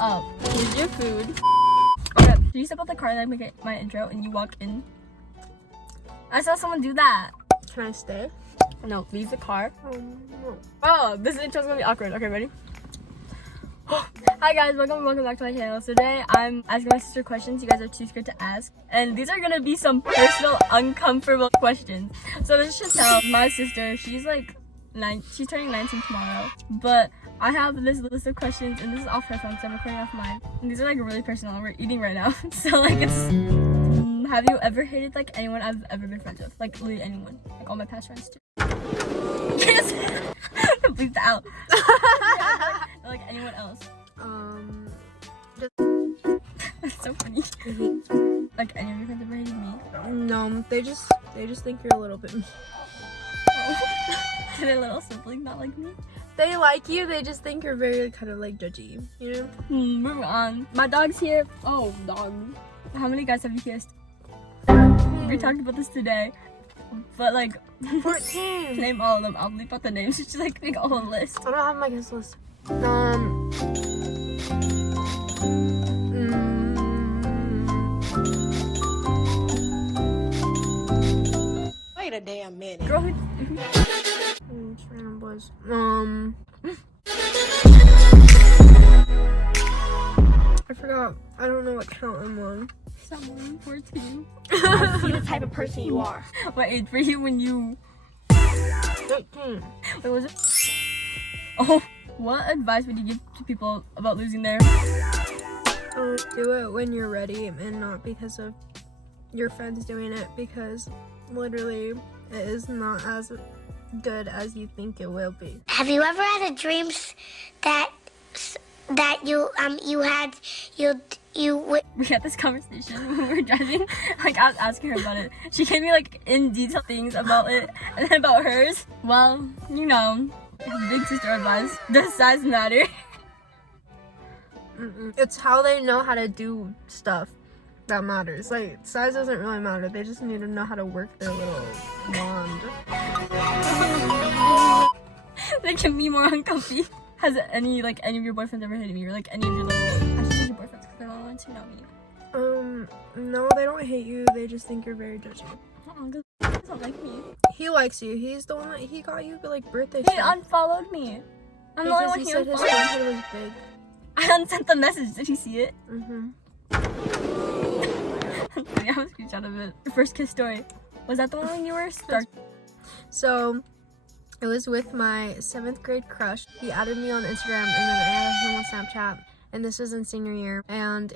up. Here's your food. Okay, do you step out the car and I make it my intro and you walk in? I saw someone do that. Can I stay? No, leave the car. Oh, no. Oh, this intro's gonna be awkward. Okay, ready? Hi guys, welcome back to my channel. So today I'm asking my sister questions you guys are too scared to ask. And these are gonna be some personal, uncomfortable questions. So this should tell my sister, she's like she's turning 19 tomorrow. But I have this list of questions and this is off her phone, so I'm recording off mine. And these are like really personal and we're eating right now. So like it's have you ever hated like anyone I've ever been friends with? Like literally anyone. Like all my past friends too. Yes! Bleep that out. Like anyone else. That's so funny. Like any of your friends ever hated me? No, they just think you're a little bit. Did a little sibling not like me? They like you, they just think you're very kind of like judgy, you know? Moving on. My dog's here. Oh, dog. How many guys have you kissed? We talked about this today. But like 14. Name all of them. I'll leave out the names. Just like make a whole list. I don't have my kiss list. Wait a damn minute. Girl, Just random boys. I forgot. I don't know what count I'm on. someone 14. I see the type of person you are. What age were you when you 13. Wait, was it? Oh, what advice would you give to people about losing their Do it when you're ready and not because of your friends doing it, because literally it is not as good as you think it will be. Have you ever had a dream that we had this conversation when we were driving. Like I was asking her about it. She gave me like in detail things about it and then about hers. Well, you know, big sister advice. Does size matter? It's how they know how to do stuff that matters. Like size doesn't really matter. They just need to know how to work their little wand. They can be more uncomfy. Has any of your boyfriends ever hated me, or like any of your little? I should say your boyfriends because they're the only ones who know me. No, they don't hate you. They just think you're very judgy. Because he doesn't like me. He likes you. He's the one that he got you like birthday He stuff. unfollowed me. I'm the only one Because he he said his unfollowed. forehead was big. I unsent the message. Did you see it? I have a screenshot of it. Your first kiss story. Was that the one when you were stuck? So, it was with my 7th grade crush. He added me on Instagram and then I added him on Snapchat. And this was in senior year. And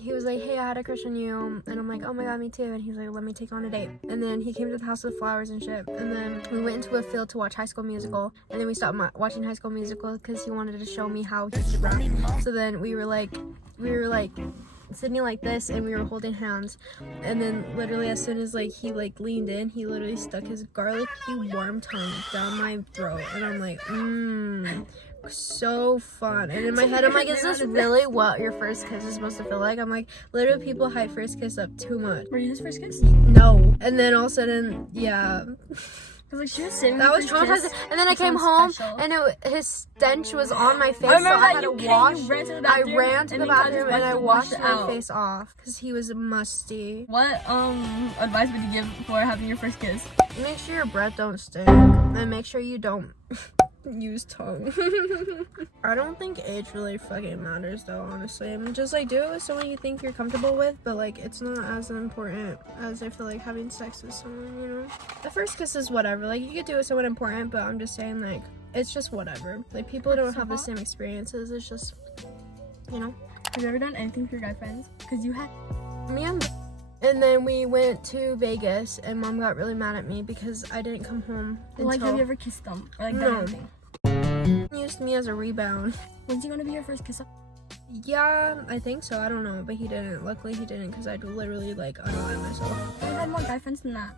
he was like, hey, I had a crush on you. And I'm like, oh my god, me too. And he's like, let me take you on a date. And then he came to the house with flowers and shit. And then we went into a field to watch High School Musical. And then we stopped watching High School Musical because he wanted to show me how he's brown. So then we were like sitting like this and we were holding hands, and then literally as soon as like he like leaned in, he literally stuck his garlicky warm tongue down my throat, and I'm like, so fun. And in my head I'm like, is this really what your first kiss is supposed to feel like? I'm like, literally people hype first kiss up too much. Were you his first kiss? No. And then all of a sudden, yeah, Cause like she was saving that me was for his traumatizing. kiss. And then I came home and his stench was on my face, I remember so I that had you to came, wash. you ran to the I bathroom, ran to the and you bathroom and I washed my out. face off because he was musty. What advice would you give for having your first kiss? Make sure your breath don't stink, and make sure you don't use tongue. I don't think age really fucking matters though, honestly. I'm just like, do it with someone you think you're comfortable with, but like it's not as important as I feel like having sex with someone, you know? The first kiss is whatever, like you could do it with someone important, but I'm just saying like it's just whatever. Like people don't have the same experiences, it's just, you know? Have you ever done anything for your guy friends? Because you had Me and then we went to Vegas and mom got really mad at me because I didn't come home until... Like, have you ever kissed them? Or like No. done anything? He used me as a rebound. Was he gonna be your first kiss? Yeah, I think so. I don't know, but he didn't. Luckily, he didn't because I'd literally like unalive myself. You had more guy friends than that.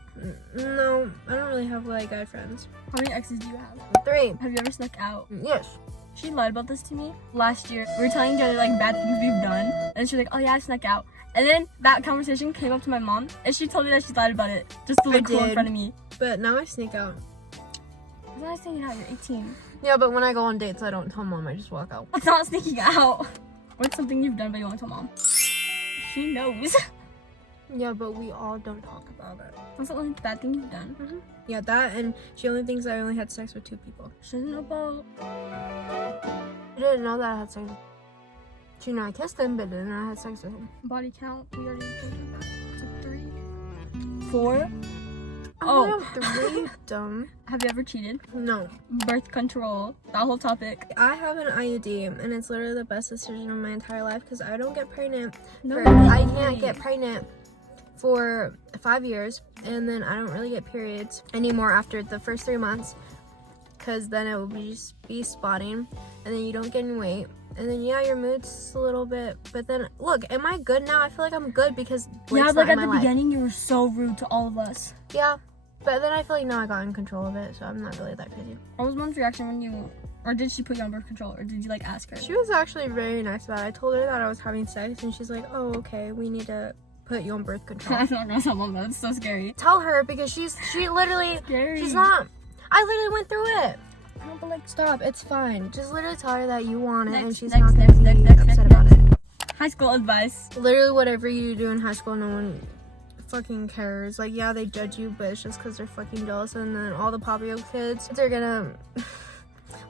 No, I don't really have like guy friends. How many exes do you have? 3. Have you ever snuck out? Yes. She lied about this to me last year. We were telling each other like bad things we've done, and she was like, "Oh yeah, I snuck out." And then that conversation came up to my mom, and she told me that she lied about it just to look cool in front of me. But now I sneak out. When I sneaking out, you're 18. Yeah, but when I go on dates, I don't tell mom. I just walk out. That's not sneaking out. What's something you've done but you won't tell mom? She knows. Yeah, but we all don't talk about it. What's the only bad thing you've done? Yeah, that, and she only thinks I only had sex with 2 people. She doesn't know about. She didn't know that I had sex. She knew I kissed him, but didn't know I had sex with him. Body count. We already did that. It's like 3. 4. Oh, 3, dumb. Have you ever cheated? No. Birth control. That whole topic. I have an IUD, and it's literally the best decision of my entire life because I don't get pregnant. No I way. can't get pregnant for 5 years, and then I don't really get periods anymore after the first 3 months because then it will just be spotting, and then you don't gain weight, and then yeah, your mood's a little bit, but then look, am I good now? I feel like I'm good because Yeah, Blake's like not at in the my life. beginning, you were so rude to all of us. Yeah, but then I feel like now I got in control of it, so I'm not really that crazy. What was mom's reaction when you, or did she put you on birth control, or did you like ask her? She was actually very nice about it. I told her that I was having sex, and she's like, oh, okay, we need to put you on birth control. I'm not gonna tell mom that. It's so scary. Tell her because she literally, Scary. she's not, I literally went through it. No, but like, Stop, it's fine. Just literally tell her that you want it, and Next, she's next, not next, gonna be next, upset next, about it. high school advice. Literally whatever you do in high school, no one fucking cares. Like, yeah, they judge you, but it's just because they're fucking jealous, and then all the popular kids, they're gonna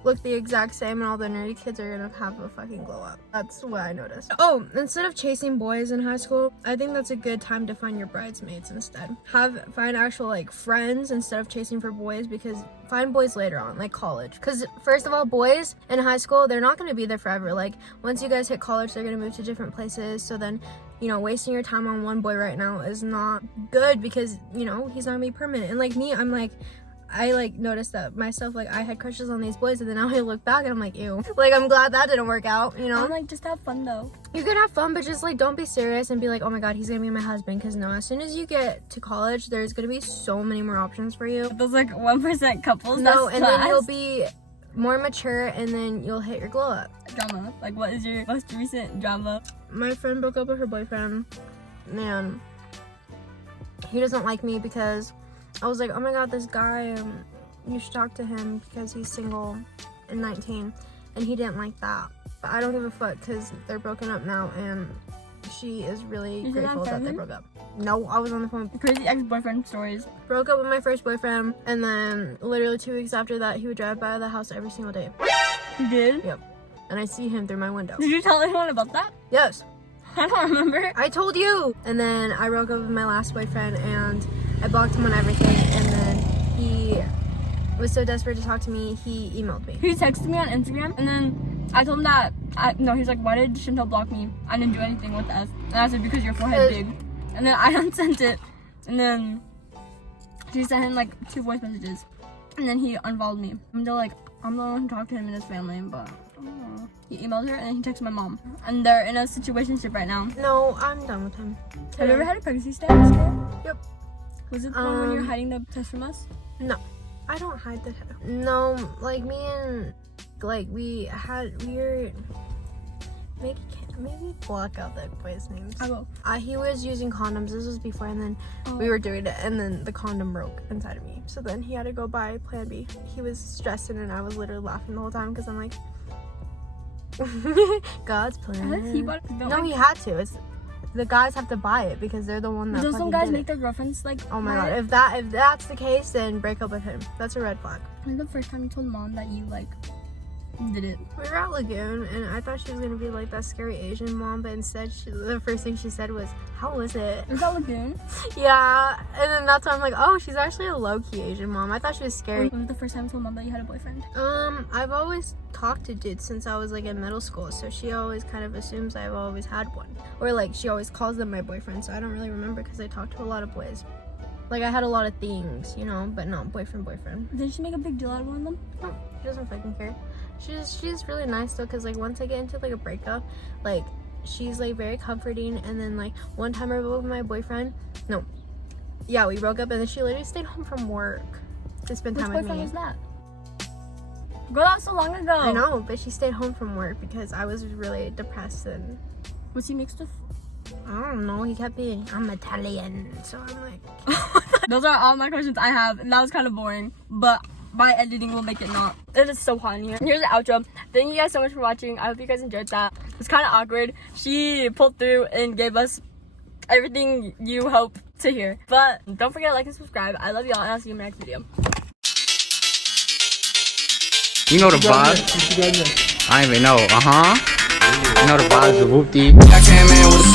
look the exact same, and all the nerdy kids are gonna have a fucking glow up. That's what I noticed. Oh, instead of chasing boys in high school, I think that's a good time to find your bridesmaids instead. Find actual like friends instead of chasing for boys, because find boys later on, like college. Because first of all, boys in high school, they're not gonna be there forever. Like once you guys hit college, they're gonna move to different places. So then, you know, wasting your time on one boy right now is not good because, you know, he's not gonna be permanent. And like me, I'm like, I like noticed that myself, like I had crushes on these boys, and then now I look back and I'm like, ew. Like I'm glad that didn't work out, you know? I'm like, just have fun though. You can have fun, but just like don't be serious and be like, oh my god, he's gonna be my husband. Because no, as soon as you get to college, there's gonna be so many more options for you. Those like 1% couples. No, that's and then class. you'll be more mature, and then you'll hit your glow up. Drama. Like, what is your most recent drama? My friend broke up with her boyfriend, and he doesn't like me because I was like, oh my god, this guy, you should talk to him because he's single and 19, and he didn't like that. But I don't give a fuck because they're broken up now, and she is really You grateful didn't that they him? broke up. No, I was on the phone. Crazy ex-boyfriend stories. Broke up with my first boyfriend, and then literally 2 weeks after that, he would drive by the house every single day. You did? Yep. And I see him through my window. Did you tell anyone about that? Yes. I don't remember. I told you! And then I broke up with my last boyfriend, and I blocked him on everything, and then he was so desperate to talk to me, he emailed me. He texted me on Instagram, and then I told him that, he's like, why did Chantel block me? I didn't do anything with S. And I said, because your forehead big. And then I unsent it, and then she sent him like 2 voice messages, and then he unfollowed me. I'm still like, I'm the one who talked to him and his family, but I don't know. He emailed her, and then he texted my mom. And they're in a situationship right now. No, I'm done with him. Have you ever had a pregnancy test? Yep. Was it the one when you were hiding the test from us? No. I don't hide the test. No, like me and, like, we were, maybe block out the boys' names. I will. He was using condoms. This was before, and then we were doing it, and then the condom broke inside of me. So then he had to go buy Plan B. He was stressing, and I was literally laughing the whole time because I'm like, God's plan. He bought it. No, he had to. It's the guys have to buy it because they're the one that. Don't fucking some guys did make it. their girlfriends like? Oh my buy god! it? If that's the case, then break up with him. That's a red flag. When the first time you told mom that you like did it? We were at Lagoon, and I thought she was gonna be like that scary Asian mom, but instead, the first thing she said was, "How was it?" Is that Lagoon? Yeah, and then that's why I'm like, oh, she's actually a low-key Asian mom. I thought she was scary. When was the first time you told mom that you had a boyfriend? I've always talked to dudes since I was like in middle school, so she always kind of assumes I've always had one, or like she always calls them my boyfriend. So I don't really remember because I talked to a lot of boys. Like I had a lot of things, you know, but no boyfriend. Did she make a big deal out of one of them? No, she doesn't fucking care. She's really nice though, because like once I get into like a breakup, like she's like very comforting. And then like one time I broke up with my boyfriend. No, yeah, we broke up, and then she literally stayed home from work to spend time Which with boyfriend me. was that? Girl, that was so long ago. I know, but she stayed home from work because I was really depressed, and Was he mixed with? I don't know, he kept being, I'm Italian, so I'm like, Those are all my questions I have, and that was kind of boring. But by editing will make it not. It is so hot in here. Here's the outro. Thank you guys so much for watching. I hope you guys enjoyed that. It was kind of awkward. She pulled through and gave us everything you hope to hear. But don't forget to like and subscribe. I love y'all, and I'll see you in my next video. You know the vibes? I don't even know. You know the vibes of whoop-dee. I came in with a